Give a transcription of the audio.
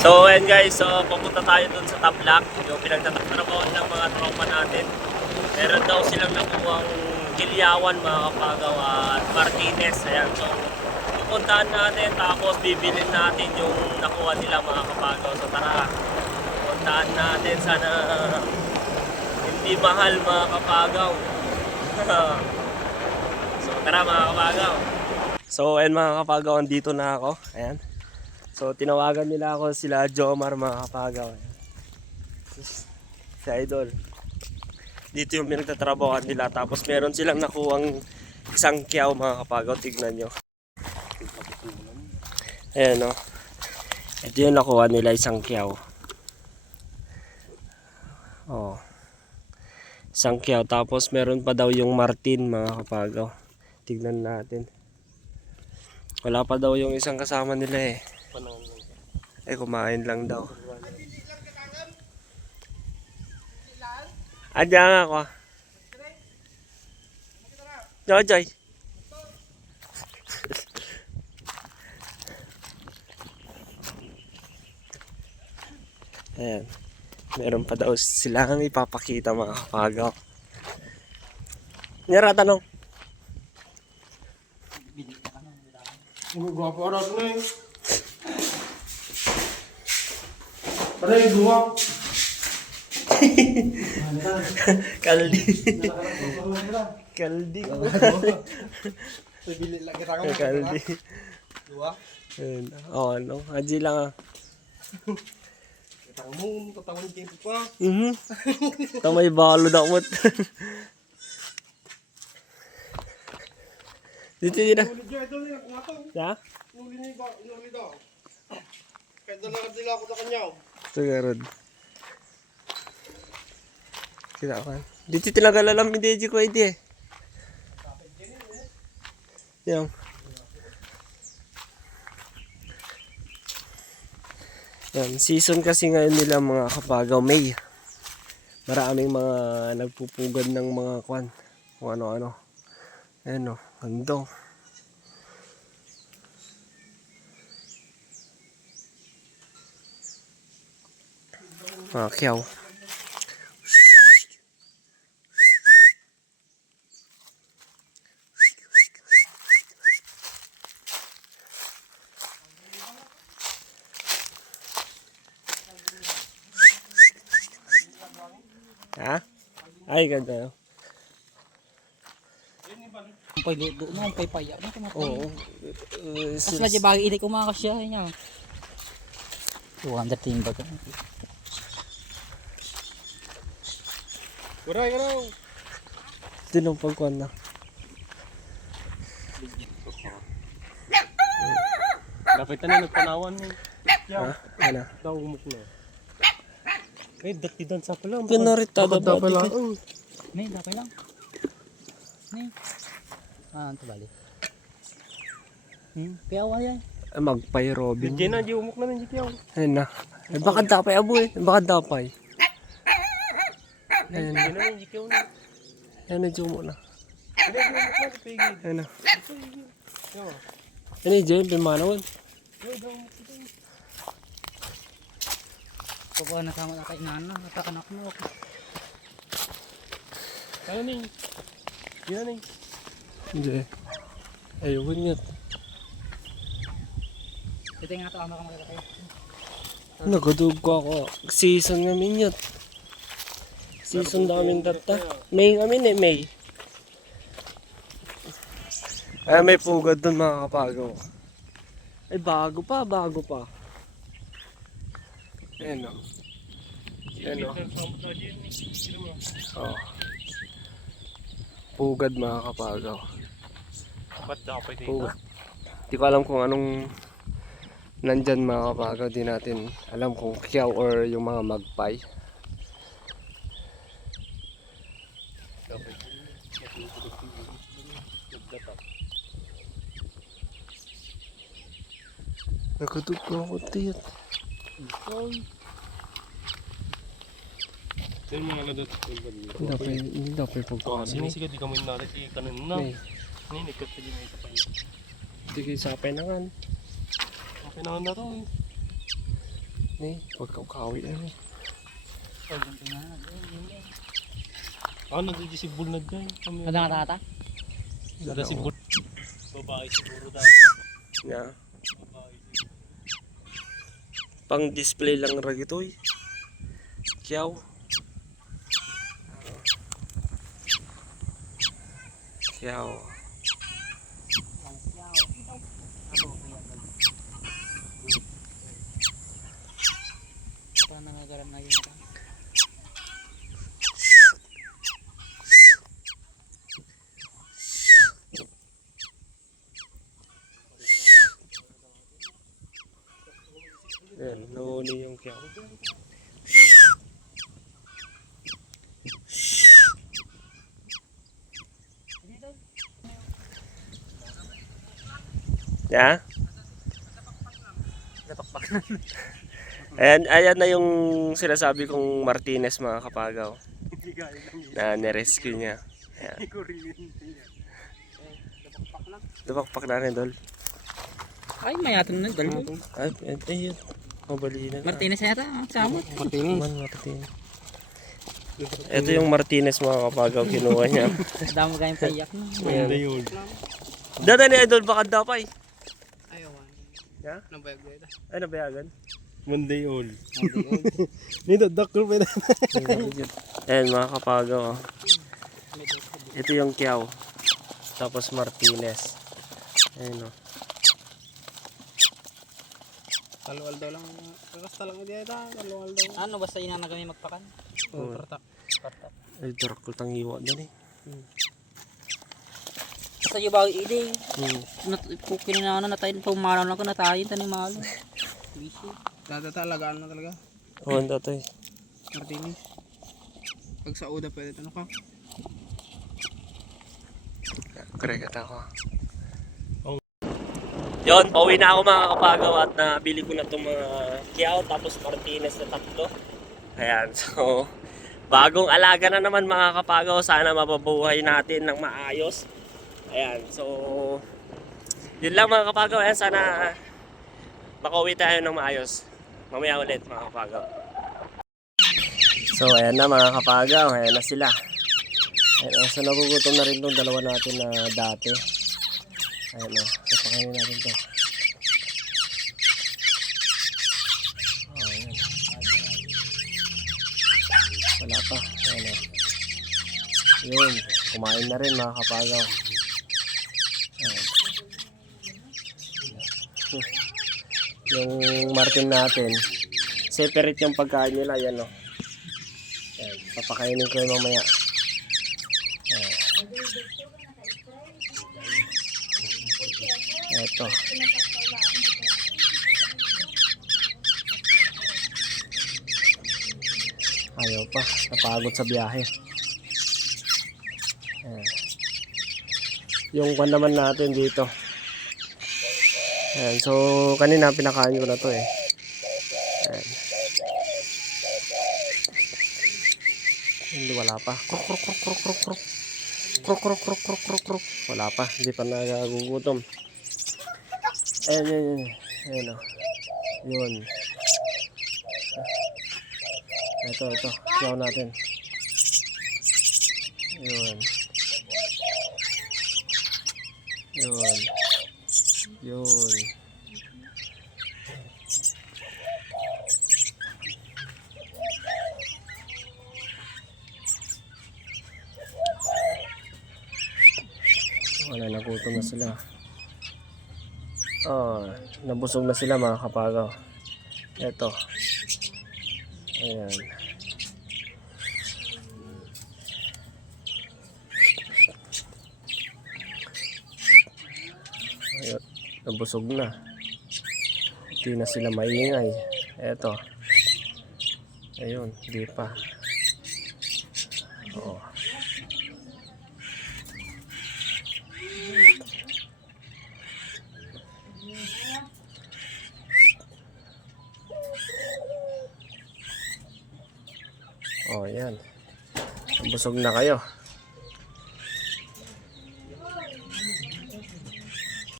So and guys, so pupunta tayo dun sa Top Lock, yung pinagtatrabaho ng mga tropa natin. Meron daw silang nakuhang Gilyawan mga kapagaw at Martinez. Ayan, so pupuntahan natin tapos bibilin natin yung nakuha nila mga kapagaw. So tara, pupuntahan natin, sana hindi mahal mga kapagaw. So tara mga kapagaw. So and mga kapagaw, andito na ako. Ayan. So tinawagan nila ako, sila Jomar mga kapagaw. Si Idol. Dito yung pinagtatrabahoan nila, tapos meron silang nakuhang isang kiyaw mga kapagaw, tignan nyo. Ayan o. Ito yung nakuha nila, isang kiyaw. Oh. Isang kiyaw, tapos meron pa daw yung Martin mga kapagaw. Tignan natin. Wala pa daw yung isang kasama nila eh. Kumain lang daw. Adyan ako. Jojoy. Ayan. Meron pa daw silang ipapakita mga kapagaw. Nyara tanong. Gwapo araw na eh. Paray, guwap. Kaldi. Kaldi. Bili lang kita ko. Kaldi. Dua. Oh, ano? Aji lang ah. Kita mo, tatawan din pa. Tamay balo daw mo. Dito dito. Uli dyan, idol niya, kung ato. Ya? Uli niya ba, uli daw. Kaya dalagat nila ako sa kanya. Tugarod. Kita kan. Dito talaga lalam ni Deji ko ide. Yang. Yan, season kasi ngayon nila mga kapagaw, May. Maraming mga nagpupugad ng mga kwan. Kung ano-ano. Ayan o, ganda. Mga kiyaw. Ha? Ay, ganda. Pay luto mo, pay paya mo kumain. Oo. Tapos medyo bagay ini kumakas siya niya. 200 timbag. Kuray, kuray. Tinong pagkuhan na. Dapat na nagpanawan eh. Ha? Ano? Daw umuk na. Eh, dati dan sa pala. Pinoritada ba? May dapat lang. May. Ito bali. Piyawa yan. Magpay Robin. Hindi na, di umuk na nandiyo kiyaw. Ayun na. Baka dapay aboy. Baka dapay. Ayun na. Hindi na nandiyo kiyaw na. Ayun na, jumo na. Hindi, di umuk na, pigil. Ayun na. Yaw. Ayun na, Jen. Pimanawan. Yaw, daw umuk na. Pagkuha na tama na kay nana. Natakanak mo. Kaya ning. Yan ning. Hindi. Ayun nga. Ito nga ito ama ka magkakay. Nagadug ko ako. Season namin yun. Season namin tata. May namin eh, May. Ay, may pugad doon mga kapagaw. Ay, bago pa, bago pa. Ayan o. Ayan o. Oh. Pugad mga kapagaw. Ba't dapat dito? Pugad. Di ko alam kung anong nandyan mga kapagaw. Di natin alam kung kiyaw or yung mga magpay. Nagadug ko ako tiyot. Sino mga ladot? Hindi dapat pagkuhan. Sinisiga di kami natin kanin na. May. Ini ikat sa dito sa payo. Hindi kayo sapay na nga. Okay naman na to. Ni, pagkakawi na ni. Oh, ganito na. Nandito si Bull na dyan. Kada nga tata? Ada si Bull. Babae siguro daw. Yeah. Pang display lang ra gito eh. Kiyaw. Kiyaw. Ito na nagagaran na yun. Ayan, nahuli yung kiyaw. Yeah? Napakpak na. Ayan na yung sinasabi kong Martinez mga kapagaw. Na nirescue niya. Ayan. Dupakpak na rin, Dol. Ay, mayatan na. Dalawa. Ayun. Mabali na. Martinez yata. Sama. Martinez. Ito yung Martinez mga kapagaw. Kinuha niya. Damo gayong payak na. Ayan. Dada ni Idol baka dapay. Ayaw. Yeah? Nabayag ba ito? Ay, nabayagan. Monday all. Nito, dakol pa ayan mga kapagaw. Ito yung kiyaw. Tapos Martinez. Ayun o. Kaluwal daw lang. Kakasta lang hindi ito. Kaluwal daw. Ano, basta ina na kami magpakan? Oh. Tarta. Ay, darakol tangiwa din eh. Basta yung bagay ide. Hmm. Kukin na na tayo pumalaw lang ko na tayo tani malo. Busy. Dada talagaan mo talaga. Oo, ang tatay. Martinez. Pag sa Uda pwede ito ka. Correct ako. Yon, pauwi na ako mga kapagaw at nabili ko na itong mga kiyaw tapos Martinez na tatlo. Ayan, so bagong alaga na naman mga kapagaw. Sana mababuhay natin ng maayos. Ayan, so yun lang mga kapagaw. Ayan, sana makauwi tayo ng maayos. Mamaya ulit mga kapagaw. So ayan na mga kapagaw. Ayan na sila. Ayan, so nagugutom na rin itong dalawa natin na dati. Ayan o, napakainin natin to. Oh, ayan. Wala pa. Ayan o. Yun, kumain na rin mga kapagaw. Ayan. Yung Martin natin, separate yung pagkain nila. Ayan o. Ayan, papakainin ko yung mamaya. Ayan. Ito. Ayaw pa. Napagod sa biyahe. Ayan. Yung kwan naman natin dito. Ayan. So, kanina pinakain ko na to eh. Ayan. Hindi, wala pa. Kruk, kruk, kruk, kruk, kruk, kruk. Kruk, kruk, kruk, kruk, kruk, kruk. Wala pa. Hindi pa nagagugutom. Ayan, ayan, ayan. Ayan o. Yun. Ito. Kiyaw natin. Yun. Yun. Wala, nagutom na sila. Oh, nabusog na sila mga kapagaw. Ito. Ayan. Ayun, nabusog na. Hindi na sila maingay. Ito. Ayun, hindi pa. Oh. Oh, yan. Busog na kayo.